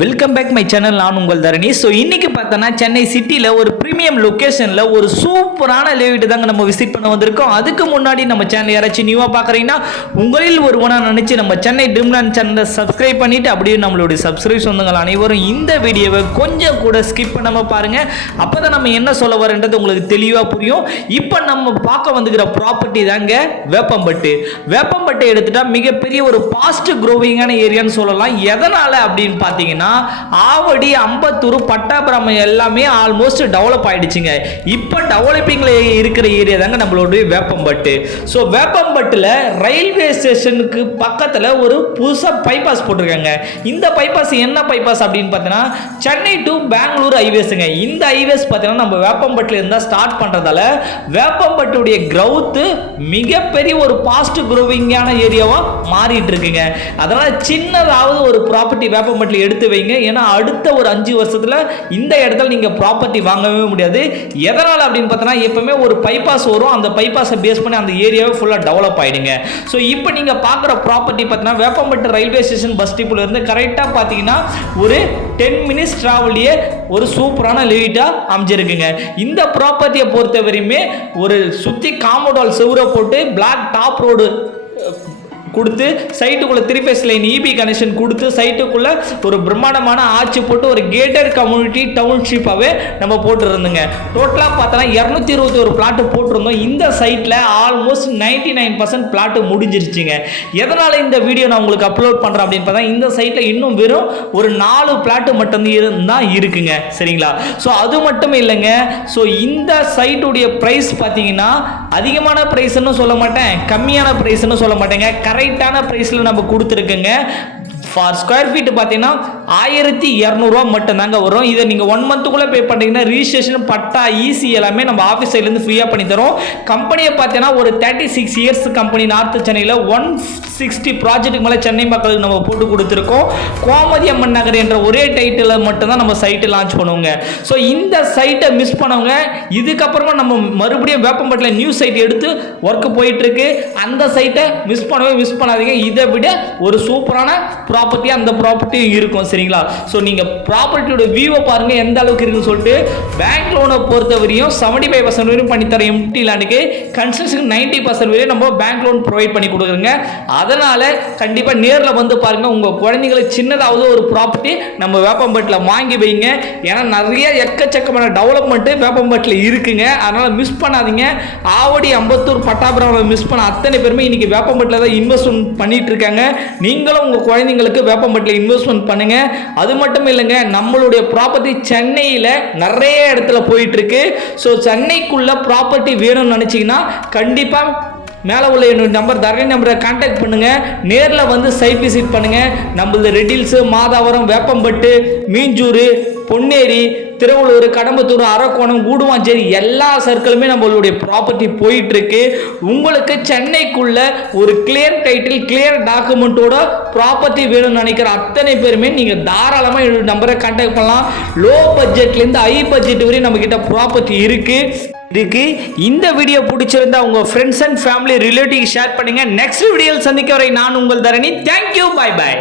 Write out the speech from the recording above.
Welcome back my channel. நான் உங்கள் தரணி. So இன்னைக்கு பார்த்தோன்னா சென்னை சிட்டியில் ஒரு ப்ரீமியம் லொக்கேஷனில் ஒரு சூப்பரான லேவிட்டு தாங்க நம்ம விசிட் பண்ண வந்திருக்கோம். அதுக்கு முன்னாடி நம்ம சேனல் யாராச்சும் நியூவாக பார்க்குறீங்கன்னா உங்களில் ஒருவனாக நினச்சி நம்ம சென்னை ட்ரீம்லேண்ட் சேனலை சப்ஸ்கிரைப் பண்ணிவிட்டு அப்படியே நம்மளுடைய சப்ஸ்கிரைப் சொந்தங்கள் அனைவரும் இந்த வீடியோவை கொஞ்சம் கூட ஸ்கிப் பண்ணாமல் பாருங்கள். அப்போ தான் நம்ம என்ன சொல்ல வரன்றது உங்களுக்கு தெளிவாக புரியும். இப்போ நம்ம பார்க்க வந்துக்கிற ப்ராப்பர்ட்டி தாங்க வேப்பம்பட்டு. வேப்பம்பட்டை எடுத்துட்டா மிகப்பெரிய ஒரு ஃபாஸ்ட் க்ரோவிங்கான ஏரியான்னு சொல்லலாம். எதனால் அப்படின்னு பார்த்தீங்கன்னா ஆவடி, அம்பத்தூர், பட்டாபுரம் எல்லாமே ஆல்மோஸ்ட் டெவலப் ஆயிடுச்சுங்க. இப்போ டெவலப்பிங்ல இருக்கிற ஏரியா தாங்க நம்மளுடைய வேப்பம்பட்டு. ஸோ வேப்பம்பட்டுல ரயில்வே ஸ்டேஷனுக்கு பக்கத்தில் ஒரு புதுசாக பைபாஸ் போட்டிருக்காங்க. இந்த பைபாஸ் என்ன பைபாஸ் அப்படின்னு பார்த்தீங்கன்னா சென்னை டு பெங்களூர் ஹைவேஸுங்க. இந்த ஹைவேஸ் பார்த்தீங்கன்னா நம்ம வேப்பம்பட்டுல இருந்தால் ஸ்டார்ட் பண்ணுறதால வேப்பம்பட்டுடைய growth மிகப்பெரிய ஒரு ஃபாஸ்ட் க்ரோவிங்கான ஏரியாவாக மாறிட்டு இருக்குங்க. அதனால சின்னதாவது ஒரு ப்ராப்பர்ட்டி வேப்பம்பட்டில் எடுத்து வைங்க. ஏன்னா அடுத்த ஒரு 5 வருஷத்துல இந்த இடத்துல நீங்க ப்ராப்பர்ட்டி வாங்கவே முடியாது. எதனால அப்படின்னு பார்த்தா எப்பவுமே ஒரு பைபாஸ் வரும். அந்த பைபாஸை பேஸ் பண்ணி அந்த ஏரியாவே ஃபுல்லா டெவலப் ஆயிடுங்க. ஸோ இப்போ நீங்க பார்க்குற ப்ராப்பர்ட்டி பார்த்தீங்கன்னா வேப்பம்பட்டு ரயில்வே ஸ்டேஷன் பஸ் ஸ்டாப்ல இருந்து கரெக்டா பார்த்தீங்கன்னா ஒரு 10 மினிட்ஸ் டிராவலியே ஒரு சூப்பரான லேவிட்டா அமைஞ்சிருக்குங்க. இந்த ப்ராப்பர்ட்டியை பொறுத்தவரையுமே ஒரு சுத்தி காம்பவுண்ட் வால் செவுரை போட்டு பிளாக் டாப் ரோடு கொடுத்து சைட்டுக்குள்ள 3 ஃபேஸ் லைன் இபி கனெக்ஷன் கொடுத்து சைட்டுக்குள்ள ஒரு பிரம்மாண்டமான ஆர்ச் போட்டு ஒரு கேட்டட் கம்யூனிட்டி டவுன்ஷிப்பாகவே நம்ம போட்டுருந்தோங்க. டோட்டலாக பார்த்தோன்னா 221 பிளாட்டு போட்டிருந்தோம். இந்த சைட்டில் ஆல்மோஸ்ட் 99% பிளாட்டு முடிஞ்சிருச்சுங்க. எதனால் இந்த வீடியோ நான் உங்களுக்கு அப்லோட் பண்ணுறேன் அப்படின்னு பார்த்தா இந்த சைட்டில் இன்னும் வெறும் ஒரு 4 பிளாட்டு மட்டும்தான் இருக்குங்க. சரிங்களா? ஸோ அது மட்டும் இல்லைங்க. ஸோ இந்த சைட்டுடைய ப்ரைஸ் பார்த்தீங்கன்னா அதிகமான ப்ரைஸ்ன்னு சொல்ல மாட்டேன், கம்மியான ப்ரைஸ்ன்னு சொல்ல மாட்டேங்க. கரெக்டான பிரைஸ்ல நம்ம கொடுத்துருக்குங்க. ஃபார் ஸ்கொயர் ஃபீட் பார்த்தீங்கன்னா 1200 ரூபா மட்டும் தாங்க வரும். இதை நீங்கள் 1 மந்த்துக்குள்ளே பே பண்ணிங்கன்னா ரிஜிஸ்ட்ரேஷன், பட்டா, ஈசி எல்லாமே நம்ம ஆஃபீஸ் சைட்லேருந்து ஃப்ரீயாக பண்ணி தரோம். கம்பெனியை பார்த்தீங்கன்னா ஒரு 36 இயர்ஸ் கம்பெனி, நார்த் சென்னையில் 160 ப்ராஜெக்ட்டுக்கு மேலே சென்னை மக்களுக்கு நம்ம போட்டு கொடுத்துருக்கோம். கோமதி அம்மன் நகர் என்ற ஒரே டைட்டில் மட்டும்தான் நம்ம சைட்டை லான்ச் பண்ணுவோங்க. ஸோ இந்த சைட்டை மிஸ் பண்ணவங்க இதுக்கப்புறமா நம்ம மறுபடியும் வேப்பம்பட்டில் நியூ சைட் எடுத்து ஒர்க்கு போயிட்டு இருக்கு. அந்த சைட்டை மிஸ் பண்ணாதீங்க. இதை விட ஒரு சூப்பரான ப்ராப்பர்ட்டி அந்த ப்ராப்பர்ட்டியும் இருக்கும். சரிங்களா? ஸோ நீங்கள் ப்ராப்பர்ட்டியோட வியூவை பாருங்கள் எந்த அளவுக்கு இருக்குன்னு சொல்லிட்டு. பேங்க் லோனை பொறுத்தவரையும் 75% வரையும் பண்ணித்தரோம். எம்டி லேண்டுக்கு கன்ஸ்ட்ரக்ஷன் 90% வரையும் நம்ம பேங்க் லோன் ப்ரொவைட் பண்ணி கொடுக்குறோங்க. அதனால் கண்டிப்பாக நேரில் வந்து பாருங்கள். உங்கள் குழந்தைங்களுக்கு சின்னதாவது ஒரு ப்ராப்பர்ட்டி நம்ம வேப்பம்பட்டில் வாங்கி வைங்க. ஏன்னா நிறைய எக்கச்சக்கமான டெவலப்மெண்ட்டு வேப்பம்பட்டில் இருக்குங்க. அதனால் மிஸ் பண்ணாதீங்க. ஆவடி, அம்பத்தூர், பட்டாபுரம் மிஸ் பண்ண அத்தனை பேருமே இன்னைக்கு வேப்பம்பட்டில் தான் இன்வெஸ்ட்மெண்ட் பண்ணிட்டு இருக்காங்க. நீங்களும் உங்கள் குழந்தைங்களுக்கு வேப்பம்பட்டில் இன்வெஸ்ட்மெண்ட் பண்ணுங்க. அது மட்டும் இல்லைங்க, நம்மளுடைய ப்ராப்பர்ட்டி சென்னையில் நிறைய இடத்துல போயிட்டு இருக்கு. ஸோ சென்னைக்குள்ள ப்ராப்பர்ட்டி வேணும்னு நினைச்சீங்கன்னா கண்டிப்பாக மேலே உள்ள என்னோட நம்பர் தரணி நம்பரை கான்டாக்ட் பண்ணுங்க. நேரில் வந்து சைட் விசிட் பண்ணுங்க. நம்மளது ரெட்டில்ஸ், மாதாவரம், வேப்பம்பட்டு, மீஞ்சூர், பொன்னேரி, திருவள்ளூர், கடம்பத்தூர், அரக்கோணம், கூடுவாஞ்சேரி எல்லா சர்க்கிளுமே நம்மளுடைய ப்ராப்பர்ட்டி போயிட்டு இருக்கு. உங்களுக்கு சென்னைக்குள்ள ஒரு கிளியர் டைட்டில், கிளியர் டாக்குமெண்ட்டோட ப்ராப்பர்ட்டி வேணும்னு நினைக்கிற அத்தனை பேருமே நீங்க தாராளமாக என்னோட நம்பரை கான்டாக்ட் பண்ணலாம். லோ பட்ஜெட்லேருந்து ஹை பட்ஜெட் வரையும் நம்ம கிட்ட ப்ராப்பர்ட்டி இருக்கு. இந்த வீடியோ பிடிச்சிருந்தா உங்க friends and family relative share பண்ணுங்க. நெக்ஸ்ட் வீடியோவில் சந்திக்க வரை நான் உங்கள் தரணி. தேங்க்யூ. By by.